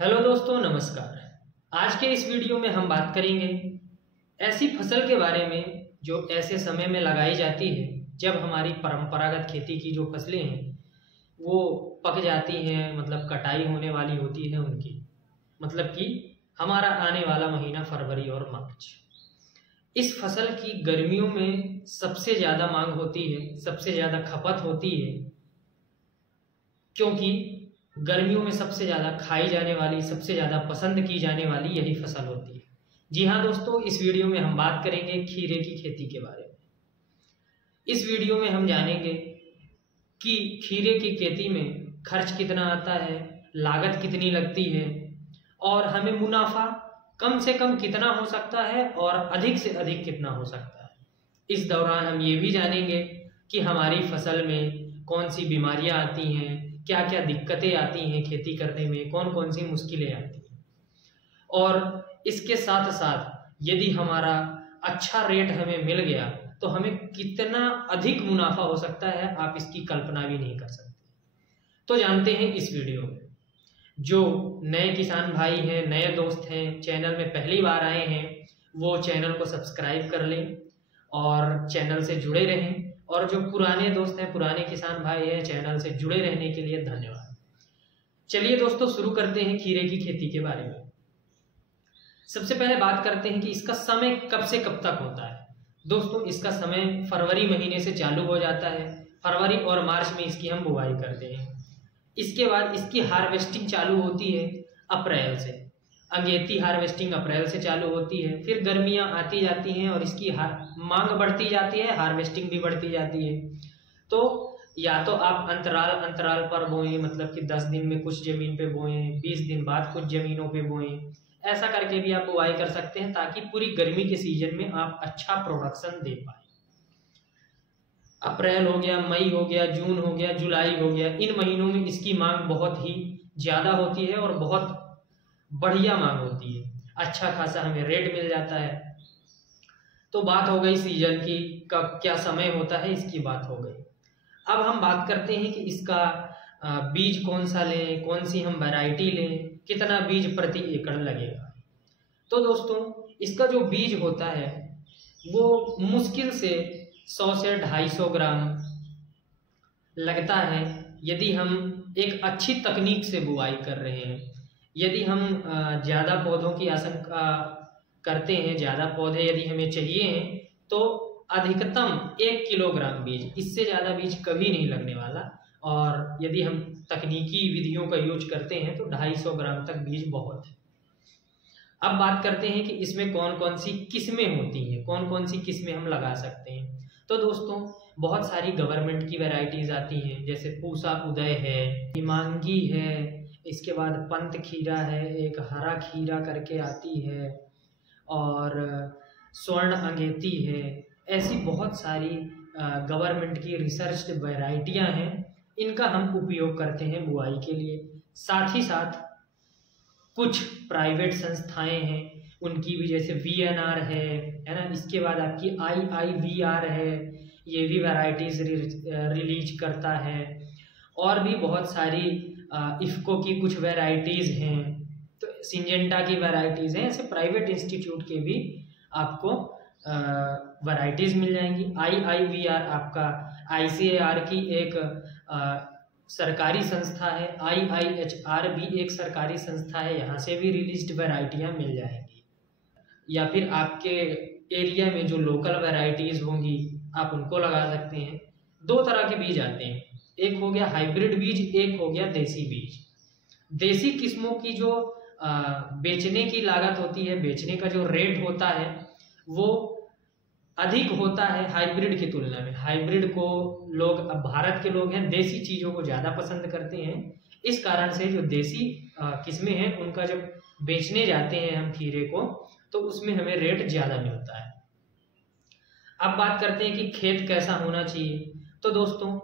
Hello दोस्तों, नमस्कार। आज के इस वीडियो में हम बात करेंगे ऐसी फसल के बारे में जो ऐसे समय में लगाई जाती है जब हमारी परंपरागत खेती की जो फसलें हैं वो पक जाती हैं, मतलब कटाई होने वाली होती है उनकी, मतलब कि हमारा आने वाला महीना फरवरी और मार्च। इस फसल की गर्मियों में सबसे ज़्यादा मांग होती है, सबसे ज़्यादा खपत होती है, क्योंकि गर्मियों में सबसे ज़्यादा खाई जाने वाली, सबसे ज़्यादा पसंद की जाने वाली यही फसल होती है। जी हाँ दोस्तों, इस वीडियो में हम बात करेंगे खीरे की खेती के बारे में। इस वीडियो में हम जानेंगे कि खीरे की खेती में खर्च कितना आता है, लागत कितनी लगती है और हमें मुनाफा कम से कम कितना हो सकता है और अधिक से अधिक कितना हो सकता है। इस दौरान हम ये भी जानेंगे कि हमारी फसल में कौन सी बीमारियां आती हैं, क्या क्या दिक्कतें आती हैं खेती करने में, कौन कौन सी मुश्किलें आती हैं, और इसके साथ साथ यदि हमारा अच्छा रेट हमें मिल गया तो हमें कितना अधिक मुनाफा हो सकता है, आप इसकी कल्पना भी नहीं कर सकते। तो जानते हैं इस वीडियो में। जो नए किसान भाई हैं, नए दोस्त हैं, चैनल में पहली बार आए हैं, वो चैनल को सब्सक्राइब कर लें और चैनल से जुड़े रहें। और जो पुराने दोस्त हैं, पुराने किसान भाई हैं, चैनल से जुड़े रहने के लिए धन्यवाद। चलिए दोस्तों, शुरू करते हैं खीरे की खेती के बारे में। सबसे पहले बात करते हैं कि इसका समय कब से कब तक होता है। दोस्तों, इसका समय फरवरी महीने से चालू हो जाता है। फरवरी और मार्च में इसकी हम बुवाई करते हैं। इसके बाद इसकी हार्वेस्टिंग चालू होती है अप्रैल से। अगेती हार्वेस्टिंग अप्रैल से चालू होती है। फिर गर्मियां आती जाती हैं और इसकी मांग बढ़ती जाती है, हार्वेस्टिंग भी बढ़ती जाती है। तो या तो आप अंतराल अंतराल पर बोएं, मतलब कि 10 दिन में कुछ जमीन पे बोएं, 20 दिन बाद कुछ जमीनों पे बोएं। ऐसा करके भी आप बुवाई कर सकते हैं ताकि पूरी गर्मी के सीजन में आप अच्छा प्रोडक्शन दे पाए। अप्रैल हो गया, मई हो गया, जून हो गया, जुलाई हो गया, इन महीनों में इसकी मांग बहुत ही ज्यादा होती है और बहुत बढ़िया मांग होती है। अच्छा खासा हमें रेट मिल जाता है। तो बात हो गई सीजन की, कब क्या समय होता है, इसकी बात हो गई। अब हम बात करते हैं कि इसका बीज कौन सा लें, कौन सी हम वैरायटी लें, कितना बीज प्रति एकड़ लगेगा। तो दोस्तों, इसका जो बीज होता है वो मुश्किल से 100 से 250 ग्राम लगता है यदि हम एक अच्छी तकनीक से बुवाई कर रहे हैं। यदि हम ज़्यादा पौधों की आशंका करते हैं, ज़्यादा पौधे यदि हमें चाहिए हैं, तो अधिकतम 1 किलोग्राम बीज, इससे ज़्यादा बीज कभी नहीं लगने वाला। और यदि हम तकनीकी विधियों का यूज करते हैं तो 250 ग्राम तक बीज बहुत है। अब बात करते हैं कि इसमें कौन कौन सी किस्में होती हैं, कौन कौन सी किस्में हम लगा सकते हैं। तो दोस्तों, बहुत सारी गवर्नमेंट की वैरायटीज आती हैं, जैसे पूसा उदय है, हिमांगी है, इसके बाद पंत खीरा है, एक हरा खीरा करके आती है, और स्वर्ण अंगेती है। ऐसी बहुत सारी गवर्नमेंट की रिसर्च वैरायटियां हैं, इनका हम उपयोग करते हैं बुआई के लिए। साथ ही साथ कुछ प्राइवेट संस्थाएं हैं, उनकी भी, जैसे VNR है ना, इसके बाद आपकी IIVR है, ये भी वैरायटीज रिलीज करता है। और भी बहुत सारी इफ्को की कुछ वैरायटीज हैं, तो सिंजेंटा की वैरायटीज हैं। ऐसे प्राइवेट इंस्टीट्यूट के भी आपको वैरायटीज मिल जाएंगी। IIVR आपका ICAR की एक सरकारी संस्था है, IIHR भी एक सरकारी संस्था है, यहाँ से भी रिलीज्ड वैरायटियाँ मिल जाएंगी। या फिर आपके एरिया में जो लोकल वैरायटीज होंगी आप उनको लगा सकते हैं। 2 तरह के बीज आते हैं, एक हो गया हाइब्रिड बीज, एक हो गया देसी बीज। देसी किस्मों की जो बेचने की लागत होती है, बेचने का जो रेट होता है वो अधिक होता है हाइब्रिड की तुलना में। हाइब्रिड को लोग, अब भारत के लोग हैं, देसी चीजों को ज्यादा पसंद करते हैं। इस कारण से जो देसी किस्में हैं उनका जब बेचने जाते हैं हम खीरे को, तो उसमें हमें रेट ज्यादा मिलता है। अब बात करते हैं कि खेत कैसा होना चाहिए। तो दोस्तों,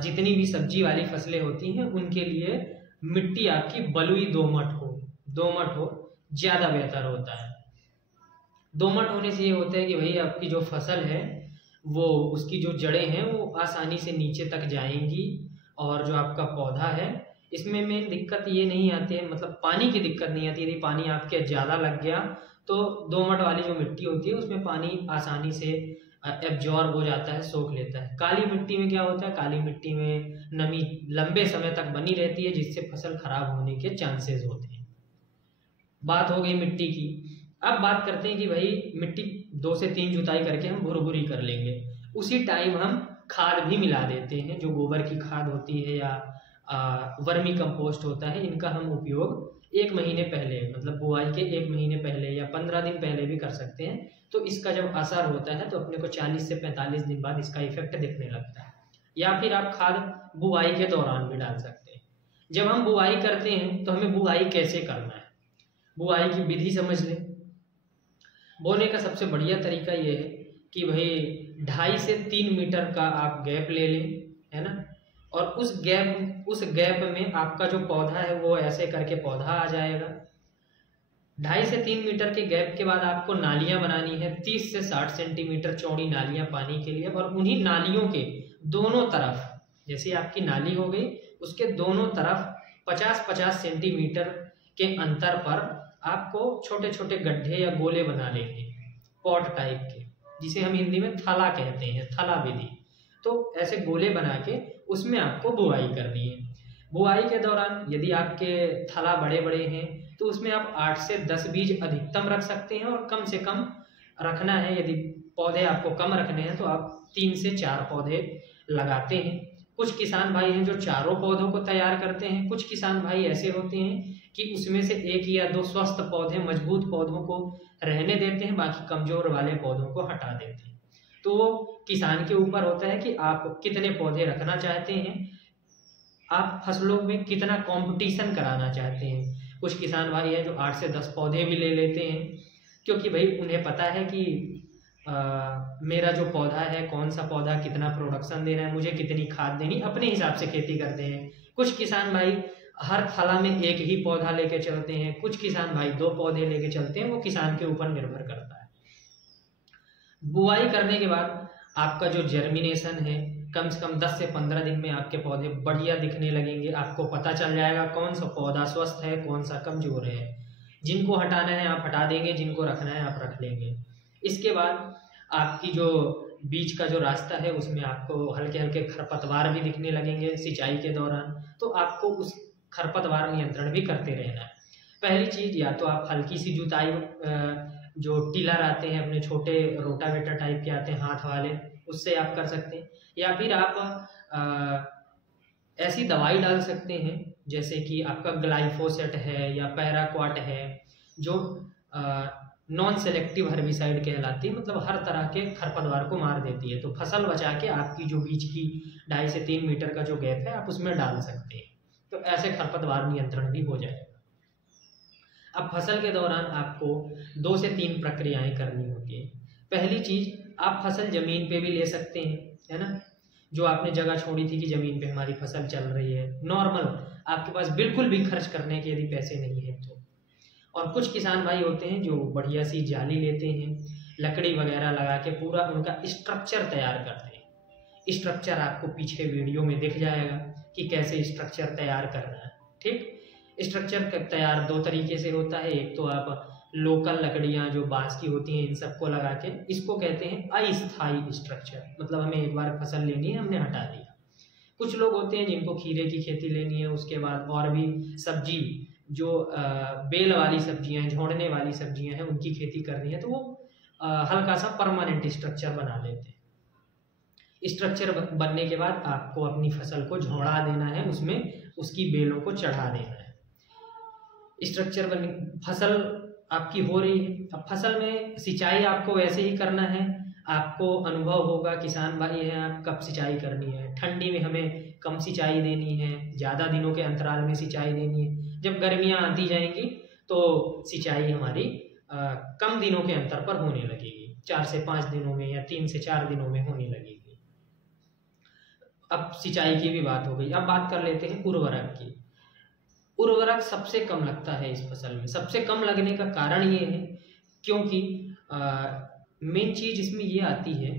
जितनी भी सब्जी वाली फसलें होती हैं उनके लिए मिट्टी आपकी बलुई दोमट हो ज्यादा बेहतर होता है। दोमट होने से ये होता है कि भाई आपकी जो फसल है वो, उसकी जो जड़ें हैं वो आसानी से नीचे तक जाएंगी, और जो आपका पौधा है इसमें मेन दिक्कत ये नहीं आती है, मतलब पानी की दिक्कत नहीं आती। यदि पानी आपके ज़्यादा लग गया तो दोमट वाली जो मिट्टी होती है उसमें पानी आसानी से एब्जॉर्ब हो जाता है, सोख लेता है। काली मिट्टी में क्या होता है, काली मिट्टी में नमी लंबे समय तक बनी रहती है जिससे फसल खराब होने के चांसेस होते हैं। बात हो गई मिट्टी की। अब बात करते हैं कि भाई मिट्टी 2 से 3 जुताई करके हम भुरभुरी कर लेंगे, उसी टाइम हम खाद भी मिला देते हैं। जो गोबर की खाद होती है या वर्मी कंपोस्ट होता है, इनका हम उपयोग 1 महीने पहले, मतलब बुआई के 1 महीने पहले या 15 दिन पहले भी कर सकते हैं। तो इसका जब असर होता है तो अपने को 40 से 45 दिन बाद इसका इफेक्ट दिखने लगता है। या फिर आप खाद बुआई के दौरान भी डाल सकते हैं। जब हम बुआई करते हैं तो हमें बुआई कैसे करना है, बुआई की विधि समझ लें। बोने का सबसे बढ़िया तरीका ये है कि भाई 2.5 से 3 मीटर का आप गैप ले लें, है ना। और उस गैप में आपका जो पौधा है वो ऐसे करके पौधा आ जाएगा। 2.5 से 3 मीटर के गैप के बाद आपको नालियां बनानी है, 30 से 60 सेंटीमीटर चौड़ी नालियां पानी के लिए। और उन्हीं नालियों के दोनों तरफ, जैसे आपकी नाली हो गई, उसके दोनों तरफ 50-50 सेंटीमीटर के अंतर पर आपको छोटे छोटे गड्ढे या गोले बना लेंगे, पॉट टाइप के, जिसे हम हिंदी में थला कहते हैं, थला विधि। तो ऐसे गोले बना के उसमें आपको बुआई करनी है। बुआई के दौरान यदि आपके थला बड़े बड़े हैं तो उसमें आप 8 से 10 बीज अधिकतम रख सकते हैं, और कम से कम रखना है। यदि पौधे आपको कम रखने हैं तो आप 3 से 4 पौधे लगाते हैं। कुछ किसान भाई हैं जो चारों पौधों को तैयार करते हैं। कुछ किसान भाई ऐसे होते हैं कि उसमें से 1 या 2 स्वस्थ पौधे, मजबूत पौधों को रहने देते हैं, बाकी कमजोर वाले पौधों को हटा देते हैं। तो वो किसान के ऊपर होता है कि आप कितने पौधे रखना चाहते हैं, आप फसलों में कितना कंपटीशन कराना चाहते हैं। कुछ किसान भाई हैं जो 8 से 10 पौधे भी ले लेते हैं, क्योंकि भाई उन्हें पता है कि मेरा जो पौधा है, कौन सा पौधा कितना प्रोडक्शन दे रहा है, मुझे कितनी खाद देनी, अपने हिसाब से खेती करते हैं। कुछ किसान भाई हर थला में 1 ही पौधा लेके चलते हैं, कुछ किसान भाई 2 पौधे लेके चलते हैं। वो किसान के ऊपर निर्भर करता है। बुआई करने के बाद आपका जो जर्मिनेशन है, कम से कम 10 से 15 दिन में आपके पौधे बढ़िया दिखने लगेंगे। आपको पता चल जाएगा कौन सा पौधा स्वस्थ है, कौन सा कमजोर है। जिनको हटाना है आप हटा देंगे, जिनको रखना है आप रख लेंगे। इसके बाद आपकी जो बीच का जो रास्ता है उसमें आपको हल्के हल्के खरपतवार भी दिखने लगेंगे सिंचाई के दौरान। तो आपको उस खरपतवार नियंत्रण भी करते रहना है। पहली चीज, या तो आप हल्की सी जुताई, जो टिलर आते हैं अपने छोटे रोटावेटर टाइप के आते हैं हाथ वाले, उससे आप कर सकते हैं। या फिर आप ऐसी दवाई डाल सकते हैं जैसे कि आपका ग्लाइफोसेट है या पैराक्वाट है, जो नॉन सेलेक्टिव हर्बिसाइड कहलाती है, मतलब हर तरह के खरपतवार को मार देती है। तो फसल बचा के आपकी जो बीच की 2.5 से 3 मीटर का जो गैप है आप उसमें डाल सकते हैं। तो ऐसे खरपतवार नियंत्रण भी हो जाएगा। अब फसल के दौरान आपको 2 से 3 प्रक्रियाएं करनी होती है। पहली चीज, आप फसल जमीन पे भी ले सकते हैं, है ना। जो आपने जगह छोड़ी थी कि जमीन पे हमारी फसल चल रही है, नॉर्मल, आपके पास बिल्कुल भी खर्च करने के यदि पैसे नहीं है तो। और कुछ किसान भाई होते हैं जो बढ़िया सी जाली लेते हैं, लकड़ी वगैरह लगा के पूरा उनका स्ट्रक्चर तैयार करते हैं। स्ट्रक्चर आपको पीछे वीडियो में दिख जाएगा कि कैसे स्ट्रक्चर तैयार करना है। ठीक, स्ट्रक्चर तैयार 2 तरीके से होता है। एक तो आप लोकल लकड़ियां जो बांस की होती हैं इन सबको लगा के, इसको कहते हैं अस्थायी स्ट्रक्चर, मतलब हमें एक बार फसल लेनी है, हमने हटा दिया। कुछ लोग होते हैं जिनको खीरे की खेती लेनी है, उसके बाद और भी सब्जी, जो बेल वाली सब्जियां हैं, झोड़ने वाली सब्जियां हैं, उनकी खेती करनी है, तो वो हल्का सा परमानेंट स्ट्रक्चर बना लेते हैं। स्ट्रक्चर बनने के बाद आपको अपनी फसल को झोड़ा देना है, उसमें उसकी बेलों को चढ़ा देना है। स्ट्रक्चर बन, फसल आपकी हो रही है। अब फसल में सिंचाई आपको वैसे ही करना है। आपको अनुभव होगा, किसान भाई हैं आप, कब सिंचाई करनी है। ठंडी में हमें कम सिंचाई देनी है, ज़्यादा दिनों के अंतराल में सिंचाई देनी है। जब गर्मियाँ आती जाएंगी तो सिंचाई हमारी कम दिनों के अंतर पर होने लगेगी, 4 से 5 दिनों में या 3 से 4 दिनों में होने लगेगी। अब सिंचाई की भी बात हो गई। अब बात कर लेते हैं उर्वरक की। उर्वरक सबसे कम लगता है इस फसल में। सबसे कम लगने का कारण ये है क्योंकि मेन चीज इसमें ये आती है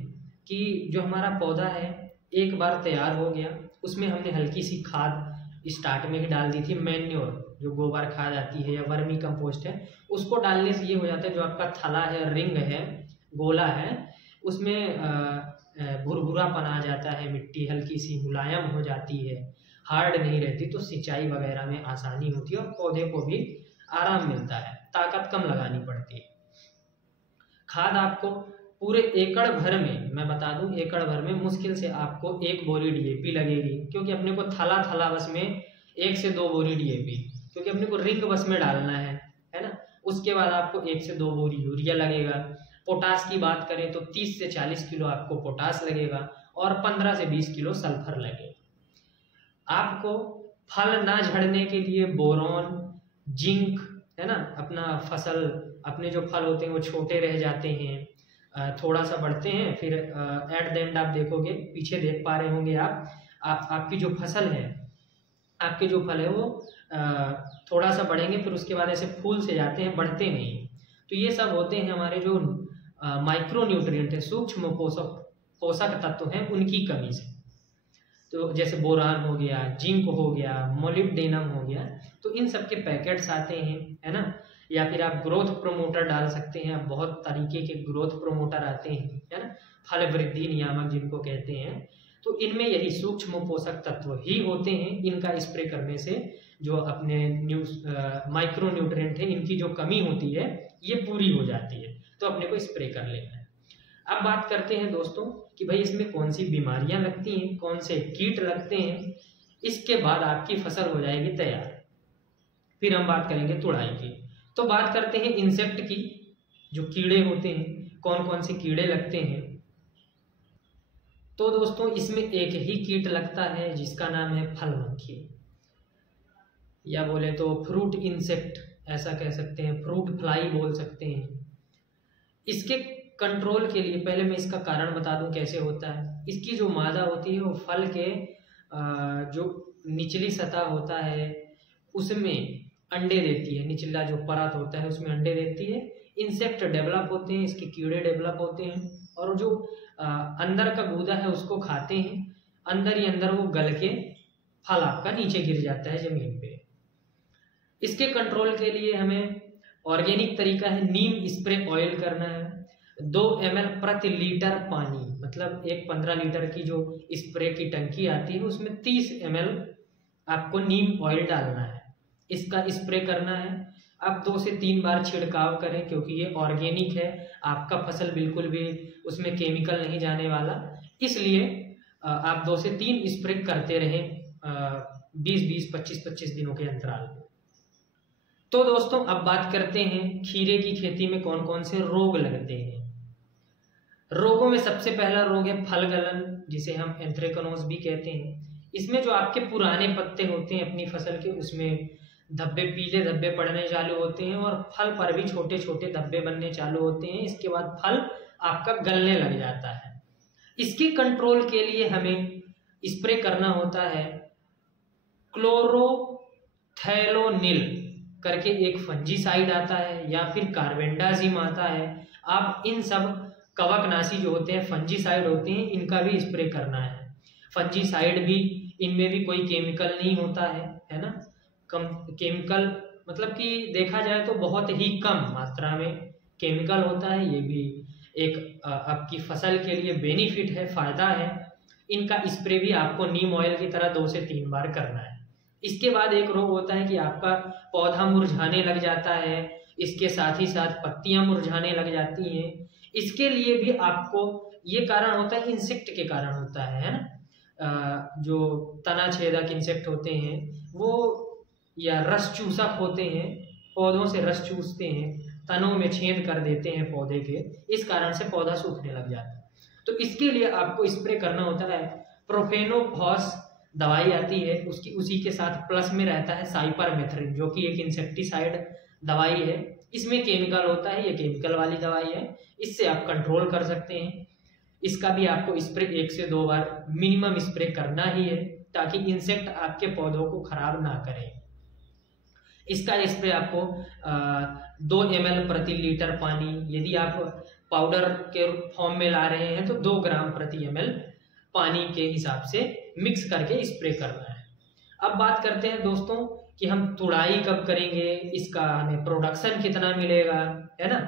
कि जो हमारा पौधा है एक बार तैयार हो गया, उसमें हमने हल्की सी खाद स्टार्ट में ही डाल दी थी मैन्योर, जो गोबर खाद आती है या वर्मी कंपोस्ट है, उसको डालने से ये हो जाता है जो आपका थला है, रिंग है, गोला है, उसमें भुरभुरापन आ जाता है, मिट्टी हल्की सी मुलायम हो जाती है, हार्ड नहीं रहती, तो सिंचाई वगैरह में आसानी होती है और पौधे को भी आराम मिलता है, ताकत कम लगानी पड़ती है। खाद आपको पूरे एकड़ भर में, मैं बता दूं, एकड़ भर में मुश्किल से आपको 1 बोरी डीएपी लगेगी, क्योंकि अपने को थला बस में 1 से 2 बोरी डीएपी, क्योंकि अपने को रिंग बस में डालना है ना। उसके बाद आपको 1 से 2 बोरी यूरिया लगेगा। पोटास की बात करें तो 30 से 40 किलो आपको पोटास लगेगा और 15 से 20 किलो सल्फर लगेगा। आपको फल ना झड़ने के लिए बोरॉन, जिंक, है ना, अपना फसल, अपने जो फल होते हैं वो छोटे रह जाते हैं, थोड़ा सा बढ़ते हैं, फिर एट द एंड आप देखोगे, पीछे देख पा रहे होंगे आपकी जो फसल है, आपके जो फल है वो थोड़ा सा बढ़ेंगे, फिर उसके बाद ऐसे फूल से जाते हैं, बढ़ते नहीं। तो ये सब होते हैं हमारे जो माइक्रो न्यूट्रिएंट है, सूक्ष्म पोषक तत्व हैं, उनकी कमी से। तो जैसे बोरान हो गया, जिंक हो गया, मोलिब्डेनम हो गया, तो इन सब के पैकेट्स आते हैं, है ना। या फिर आप ग्रोथ प्रोमोटर डाल सकते हैं, आप बहुत तरीके के ग्रोथ प्रोमोटर आते हैं, है ना, फल वृद्धि नियामक जिनको कहते हैं। तो इनमें यही सूक्ष्म पोषक तत्व ही होते हैं, इनका स्प्रे करने से जो अपने माइक्रो न्यूट्रिएंट है, इनकी जो कमी होती है ये पूरी हो जाती है, तो अपने को स्प्रे कर लेना है। अब बात करते हैं दोस्तों कि भाई इसमें कौन सी बीमारियां लगती हैं, कौन से कीट लगते हैं। इसके बाद आपकी फसल हो जाएगी तैयार, फिर हम बात करेंगे तुड़ाई की। तो बात करते हैं इंसेक्ट की, जो कीड़े होते हैं, कौन कौन से कीड़े लगते हैं। तो दोस्तों इसमें एक ही कीट लगता है जिसका नाम है फल मक्खी, या बोले तो फ्रूट इंसेक्ट ऐसा कह सकते हैं, फ्रूट फ्लाई बोल सकते हैं। इसके कंट्रोल के लिए पहले मैं इसका कारण बता दूं कैसे होता है। इसकी जो मादा होती है वो फल के जो निचली सतह होता है उसमें अंडे देती है, निचला जो परत होता है उसमें अंडे देती है। इंसेक्ट डेवलप होते हैं, इसके कीड़े डेवलप होते हैं, और जो अंदर का गूदा है उसको खाते हैं, अंदर ही अंदर वो गल के फल आपका नीचे गिर जाता है जमीन पे। इसके कंट्रोल के लिए हमें ऑर्गेनिक तरीका है, नीम स्प्रे ऑयल करना है। 2 ml प्रति लीटर पानी, मतलब एक 15 लीटर की जो स्प्रे की टंकी आती है उसमें 30 ml आपको नीम ऑयल डालना है, इसका स्प्रे करना है। आप 2 से 3 बार छिड़काव करें, क्योंकि ये ऑर्गेनिक है, आपका फसल बिल्कुल भी उसमें केमिकल नहीं जाने वाला, इसलिए आप 2 से 3 स्प्रे करते रहें 20-20, 25-25 दिनों के अंतराल में। तो दोस्तों अब बात करते हैं खीरे की खेती में कौन कौन से रोग लगते हैं। रोगों में सबसे पहला रोग है फल गलन, जिसे हम एंथ्रेक्नोज भी कहते हैं। इसमें जो आपके पुराने पत्ते होते हैं अपनी फसल के, उसमें धब्बे, पीले धब्बे पड़ने चालू होते हैं और फल पर भी छोटे छोटे धब्बे बनने चालू होते हैं। इसके बाद फल आपका गलने लग जाता है। इसके कंट्रोल के लिए हमें स्प्रे करना होता है क्लोरोथैलोनिल करके एक फंजीसाइड आता है, या फिर कार्बेंडाजिम आता है। आप इन सब कवकनाशी जो होते हैं, फंजीसाइड होते हैं, इनका भी स्प्रे करना है। फंजीसाइड भी, इनमें भी कोई केमिकल नहीं होता है ना, कम केमिकल, मतलब कि देखा जाए तो बहुत ही कम मात्रा में केमिकल होता है। ये भी एक आपकी फसल के लिए बेनिफिट है, फायदा है। इनका स्प्रे भी आपको नीम ऑयल की तरह 2 से 3 बार करना है। इसके बाद एक रोग होता है कि आपका पौधा मुरझाने लग जाता है, इसके साथ ही साथ पत्तियां मुरझाने लग जाती हैं। इसके लिए भी आपको, ये कारण होता है इंसेक्ट के कारण होता है ना, जो तना छेदक इंसेक्ट होते हैं वो, या रस चूसक होते हैं, पौधों से रस चूसते हैं, तनों में छेद कर देते हैं पौधे के, इस कारण से पौधा सूखने लग जाता है। तो इसके लिए आपको स्प्रे करना होता है प्रोफेनोफॉस दवाई आती है, उसी के साथ प्लस में रहता है साइपरमेथ्रिन, जो कि एक इंसेक्टिसाइड दवाई है। इसमें केमिकल होता है, ये केमिकल वाली दवाई है, इससे आप कंट्रोल कर सकते हैं। इसका भी आपको स्प्रे 1 से 2 बार मिनिमम स्प्रे करना ही है, ताकि इंसेक्ट आपके पौधों को खराब ना करें। इसका स्प्रे आपको 2 ml प्रति लीटर पानी, यदि आप पाउडर के फॉर्म में ला रहे हैं तो 2 ग्राम प्रति ml पानी के हिसाब से मिक्स करके स्प्रे करना है। अब बात करते हैं दोस्तों कि हम तुड़ाई कब करेंगे, इसका हमें प्रोडक्शन कितना मिलेगा, है ना।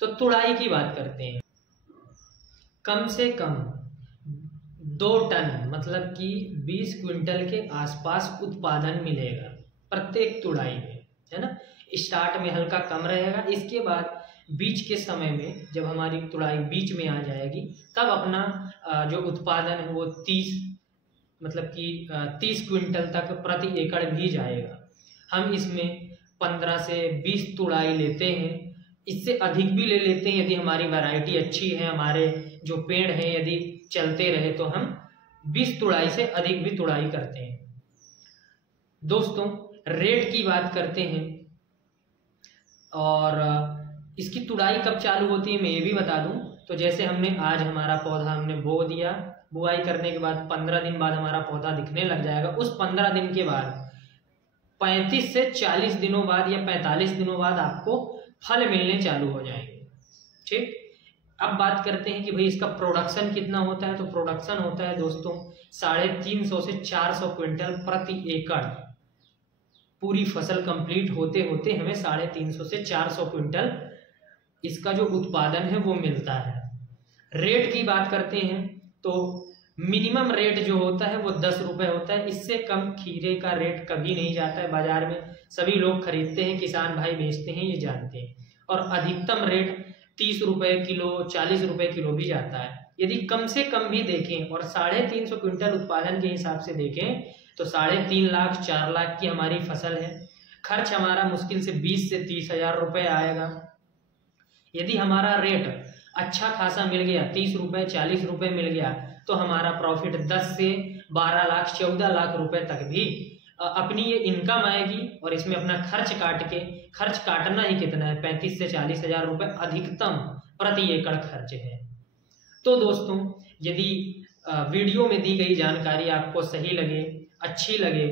तो तुड़ाई की बात करते हैं। कम से कम 2 टन मतलब कि 20 क्विंटल के आसपास उत्पादन मिलेगा प्रत्येक तुड़ाई में, है ना। स्टार्ट में हल्का कम रहेगा, इसके बाद बीच के समय में जब हमारी तुड़ाई बीच में आ जाएगी तब अपना जो उत्पादन है वो 30 क्विंटल तक प्रति एकड़ भी जाएगा। हम इसमें 15 से 20 तुड़ाई लेते हैं, इससे अधिक भी ले लेते हैं यदि हमारी वैरायटी अच्छी है, हमारे जो पेड़ हैं यदि चलते रहे तो हम 20 तुड़ाई से अधिक भी तुड़ाई करते हैं। दोस्तों रेट की बात करते हैं और इसकी तुड़ाई कब चालू होती है मैं ये भी बता दूं। तो जैसे हमने आज हमारा पौधा हमने बो दिया, बुआई करने के बाद 15 दिन बाद हमारा पौधा दिखने लग जाएगा। उस 15 दिन के बाद 35 से 40 दिनों बाद या 45 दिनों बाद आपको फल मिलने चालू हो जाएंगे। ठीक, अब बात करते हैं कि भाई इसका प्रोडक्शन कितना होता है। तो प्रोडक्शन होता है दोस्तों 350 से 400 क्विंटल प्रति एकड़। पूरी फसल कंप्लीट होते होते हमें 350 से 400 क्विंटल इसका जो उत्पादन है वो मिलता है। रेट की बात करते हैं तो मिनिमम रेट जो होता है वो 10 रुपए होता है, इससे कम खीरे का रेट कभी नहीं जाता है। बाजार में सभी लोग खरीदते हैं, किसान भाई बेचते हैं, ये जानते हैं। और अधिकतम रेट 30 रुपए किलो, 40 रुपए किलो भी जाता है। यदि कम से कम भी देखें और 350 क्विंटल उत्पादन के हिसाब से देखें तो 3.5 लाख 4 लाख की हमारी फसल है। खर्च हमारा मुश्किल से 20 से 30 हजार रुपए आएगा। यदि हमारा रेट अच्छा खासा मिल गया, 30 रुपए 40 रुपए मिल गया, तो हमारा प्रॉफिट 10 से 12 लाख 14 लाख रुपए तक भी अपनी ये इनकम आएगी। और इसमें अपना खर्च काट के, खर्च काटना ही कितना है, 35 से 40 हजार रुपए अधिकतम प्रति एकड़ खर्च है। तो दोस्तों यदि वीडियो में दी गई जानकारी आपको सही लगे, अच्छी लगे,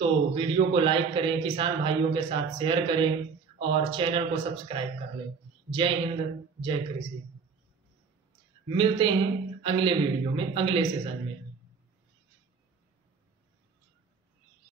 तो वीडियो को लाइक करें, किसान भाइयों के साथ शेयर करें और चैनल को सब्सक्राइब कर लें। जय हिंद, जय कृषि। मिलते हैं अगले वीडियो में, अगले सेशन में।